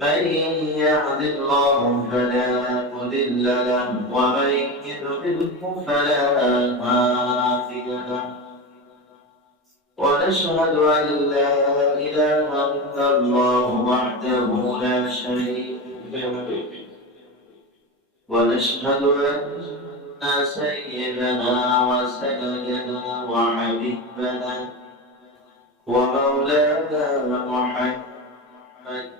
من يهد الله فلا مضل له ومن يضلله فلا هادي له ونشهد أن لا إله إلا الله وحده لا شريك له ونشهد أن سيدنا وسيدنا وحبيبنا ومولانا محمد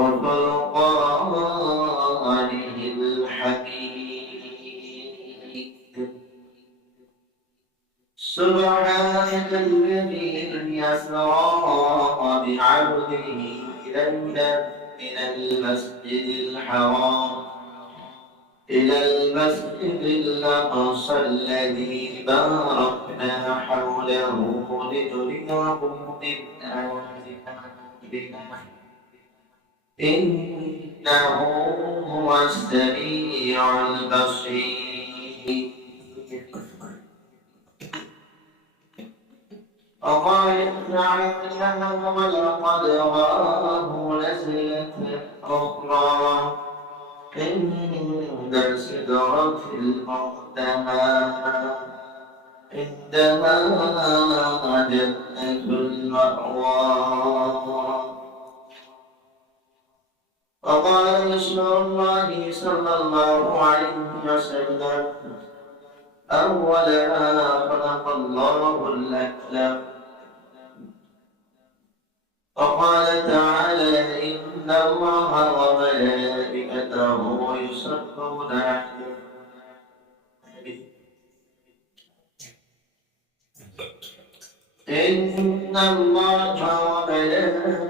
وفرقانه الحميد سبحان الذي يسرى بعبده ليلا من المسجد الحرام إلى المسجد الأقصى الذي باركنا حوله لنريه من آياتنا إنه هو السميع البصير. وقال تعالى ولقد رآه نزلة أخرى. عند سدرة المنتهى عندها جنة المأوى. وقال رسول الله صلى الله عليه وسلم أول ما خلق الله الأكلم وقال تعالى إن الله وملائكته يصلون على إن الله وملائكته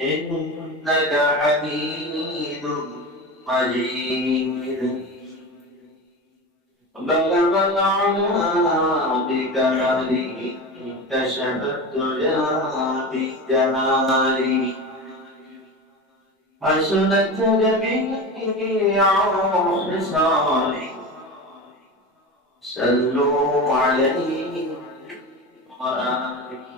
إنك حميد مجيد. بلغ العلا بكماله كشف الدجى بجماله حسنت جميع خصاله صلوا عليه وآله.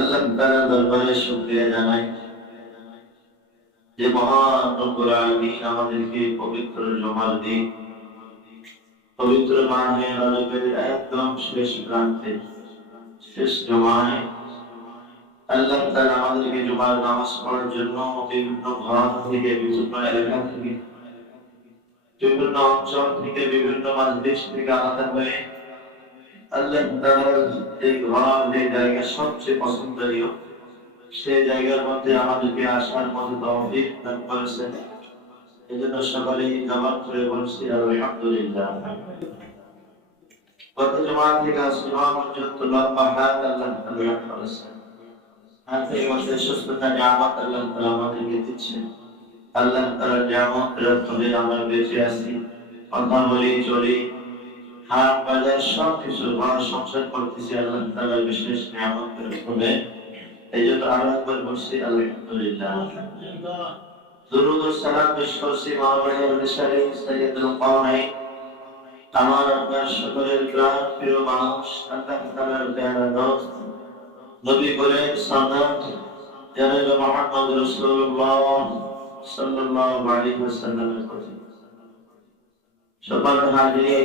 আল্লাহ তাআলা দরবারে শুকরিয়া জানাই যে মহান রব্বুল আলামিন আমাদেরকে পবিত্র জমার দিন, পবিত্র মাহে রজবের একদম শেষ প্রান্তে, শেষ জমায় আল্লাহ তাআলা আমাদেরকে জুমার নামাজ পড়ার জন্য বিভিন্ন ঘর থেকে, বিভিন্ন এলাকা থেকে, বিভিন্ন অঞ্চল থেকে, বিভিন্ন মাজলিস থেকে আলাদা হয়ে আল্লাহ ঘর যে করে সুস্থতা আল্লাহ তাআলা আমাদেরকে দিচ্ছেন। আল্লাহ নিয়ামতের ফলে আমরা বেঁচে আছি। কথা বলি, চলি। হাট বাজার সব কিছু ঘর সংসার করতেছি, আল্লাহ তাআলার বিশেষ নিয়ামতের ফলে এই জন্য আরও একবার বলছি, আলহামদুলিল্লাহ। দুরুদ ও সালাম পেশ করছি মাওলানা রসালি সাইয়্যিদুল আমার আপনার সকলের প্রাণ, প্রিয় মানুষ, আল্লাহ তাআলার প্যারা দোস্ত নবী বলে সাদাত জানাব মুহাম্মদ রাসূলুল্লাহ সাল্লাল্লাহু আলাইহি ওয়াসাল্লামের কথা সবার হাজির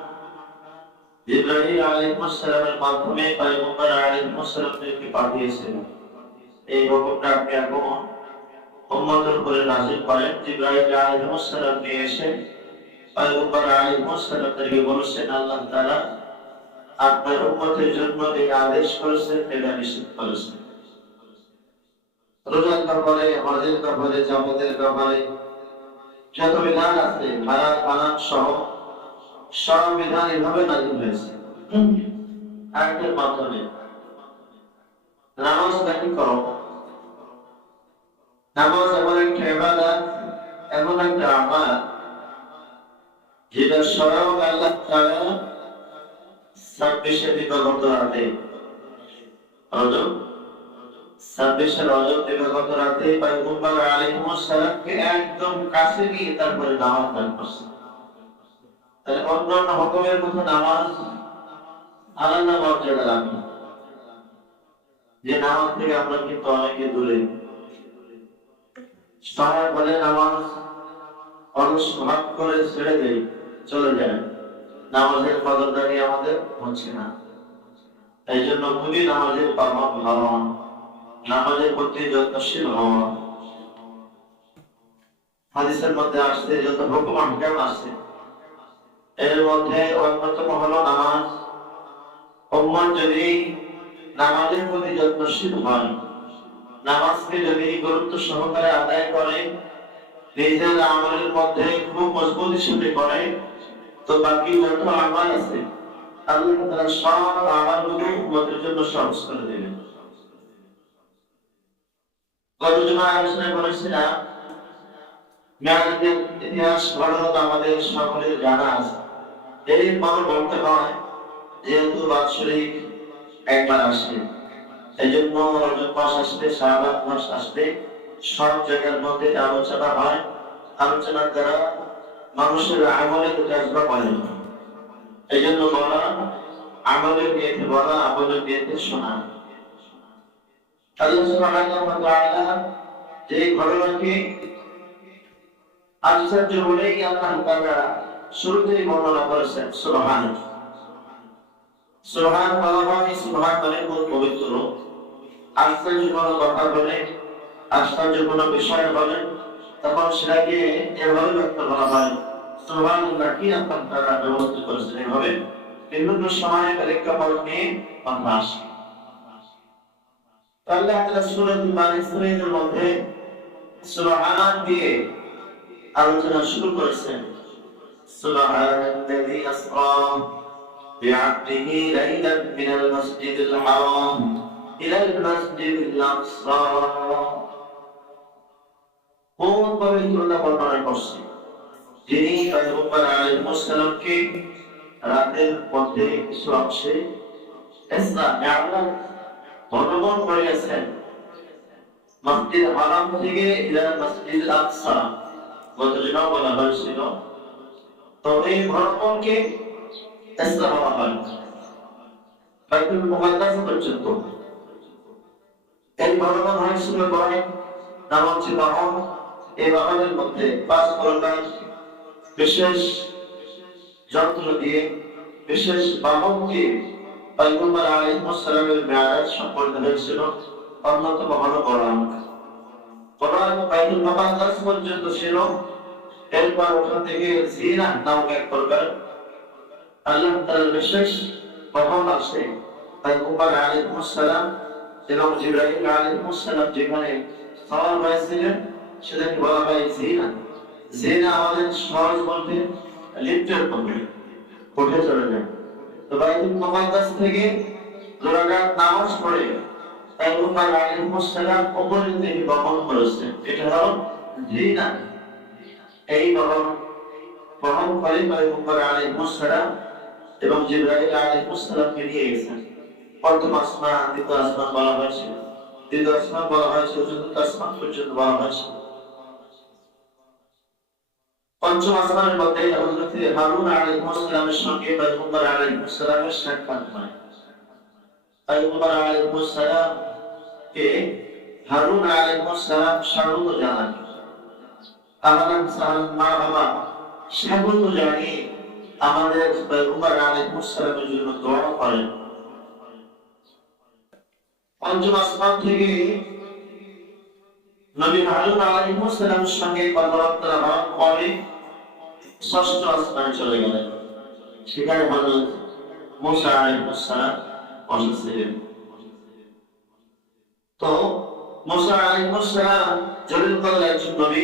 ইব্রাহিম আলাইহিস সালামের মাধ্যমে পয়গম্বর আলাইহিস সালামকে এই আপনার জন্য এই আদেশ করেছেন, এটা নিশ্চিত করেছেন। রোজার ব্যাপারে হজের ব্যাপারে জামাতের ব্যাপারে যত বিধান আছে হারাম হারাম সহ সব বিধান এভাবে নাজিল হয়েছে। আয়াতের মাধ্যমে। নামাজ নাকি নামাজ এমন একটা এমন একটা যেটা স্বয়ং আল্লাহ ছাব্বিশে দিবাগত রাতে রজব, ছাব্বিশে রজব দিবাগত রাতে পয়গম্বর আলাইহিস একদম কাছে নিয়ে তারপরে নামাজ দান করছে। তাহলে অন্যান্য হুকুমের মতো নামাজ আলাদা মর্যাদা রাখে যে নামাজ থেকে আমরা কিন্তু অনেকে দূরে। সবাই বলে নামাজ অলস ভাগ করে ছেড়ে দেই চলে যায়। নামাজের কদরদারি আমাদের হচ্ছে না। এই জন্য খুবই নামাজের পাবন হওয়া নামাজের প্রতি যত্নশীল হওয়া। হাদিসের মধ্যে আসছে, যত হুকুম আহকাম আসছে? এর মধ্যে অন্যতম হলো নামাজ। উম্মত যদি নামাজের প্রতি যত্নশীল হয়, নামাজকে যদি গুরুত্ব সহকারে আদায় করে, নিজের আমলের মধ্যে খুব মজবুত হিসেবে করে, তো বাকি যত আমল আছে, আল্লাহ তাআলা সব উম্মতের জন্য সহজ করে আলোচনা করেছিলাম মেয়াদের ইতিহাস ঘটনা আমাদের সকলের জানা আছে। এরপর বলতে হয়, যেহেতু বাৎসরিক একবার আসে এই জন্য রজব মাস আসলে শাহবান মাস আসলে সব জায়গার মধ্যে আলোচনা হয়। আলোচনার দ্বারা মানুষের কাজবা পায় না এই জন্য বলা, আমলের নিয়েতে বলা, আমলের নিয়েতে শোনা। আল্লাহ সুবহানাহু ওয়া তাআলা যে ঘটনাকে আশ্চর্য বলেই আল্লাহ তাআলা শুরুতেই বর্ণনা করেছেন মানে পবিত্র। আশ্চর্য কথা বলে আশ্চর্য বিষয় বলে, তখন সেটাকে এভাবে ব্যক্ত করা হয় তাআলা ব্যবস্থা করেছেন এভাবে? বিভিন্ন সময় নিয়ে কথা আসে আল্লাহ তাআলা সূরা বানী ইসরাঈলের মধ্যে দিয়ে আলোচনা শুরু করেছেন। সুবহানাল্লাযী আসরা بعبده ليلا من المسجد الحرام إلى المسجد الأقصى কোন পবিত্রতা বর্ণনা করছে যিনি পয়গম্বর আলাইহিস সালামকে রাতের মধ্যে কিছু অংশে ইসরা মি'রাজ ভ্রমণ করিয়াছেন মসজিদ হারাম থেকে ইলা মসজিদ আকসা গতদিনও বলা হয়েছিল তো এই ভ্রমণকে ইসরা বাইতুল মুকাদ্দাস পর্যন্ত এই ভ্রমণ হয়েছিল ইব্রাহিম নামক যে বাহন এই বাহনের মধ্যে পাঁচ প্রকার বিশেষ যন্ত্র দিয়ে, বিশেষ অন্যতম পর্যন্ত ছিল। এরপর ওখান থেকে জিনা নামক এক প্রকার আল্লাহ তাআলার বিশেষ বাহন আছে পয়গম্বর আলাইহিস সালাম এবং জিবরাইল আলাইহিস সালাম যেখানে সওয়ার হয়েছিলেন সেটাকে বলা হয় জিনা। জিনা আমাদের সহজ বলতে লিফটের পক্ষে উঠে চলে যায়। তো বাইতুল মুকাদ্দাস থেকে দুরাকাত নামাজ পড়ে পয়গম্বর আলাইহিস সালাম উপরের দিকে গমন করেছে। এটা হলো জিনা। এই বহন বহন করে পয়গম্বর আলাইহিস সালাম এবং জিবরাইল আলাইহিস সালামকে নিয়ে গেছেন। প্রথম আসমান, দ্বিতীয় আসমান বলা হয়েছে। দ্বিতীয় আসমান বলা হয়েছে, চতুর্থ আসমান পর্যন্ত বলা হয়েছে। পঞ্চম আসমানের মধ্যে হযরত হারুন আলাইহিস সালামের সঙ্গে পয়গম্বর আলাইহিস সালামের সাক্ষাৎ হয়। পয়গম্বর আলাইহিস সালাম কে হারুন আলাইহিস সালাম স্বাগত জানান পঞ্চম আসমান থেকে নবী হারুন আলাইহিস সালামের সঙ্গে চলে গেলেন। সেখানে হযরত মুসা আলাইহিস সালাম বসেছিলেন। তো মুসা আলাইহিস সালাম জলিল কদর একজন নবী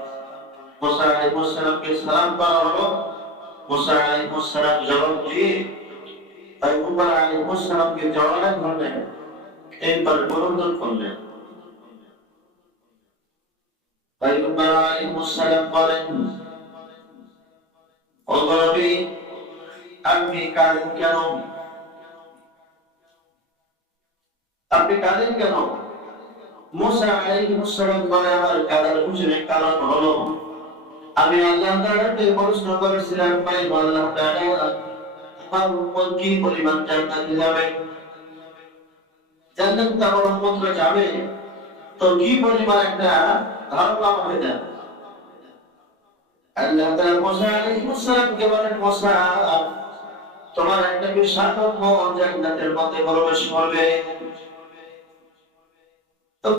মুসা সালাম করা হলো। মুসা আলাইহিস সালাম জবাব দিয়ে পয়গম্বর আলাইহিস সালামকে জড়ালেন ধরলেন, এরপর প্রবন্ধন করলেন। আপনি কেন? আপনি কাঁদেন কেন? বলে, আমার কাদার পিছনে কারণ হলো। আমি আল্লাহ প্রশ্ন করেছিলাম, ভাই আল্লাহ তাআলা আমার কি পরিমাণ জান্নাতে যাবে? তো কি পরিমাণ একটা ধারণা হবে না। আল্লাহ তাআলা মুসা আলাইহিস বলেন, মুসা, তোমার একটা বিশাল জান্নাতের মধ্যে প্রবেশ করবে।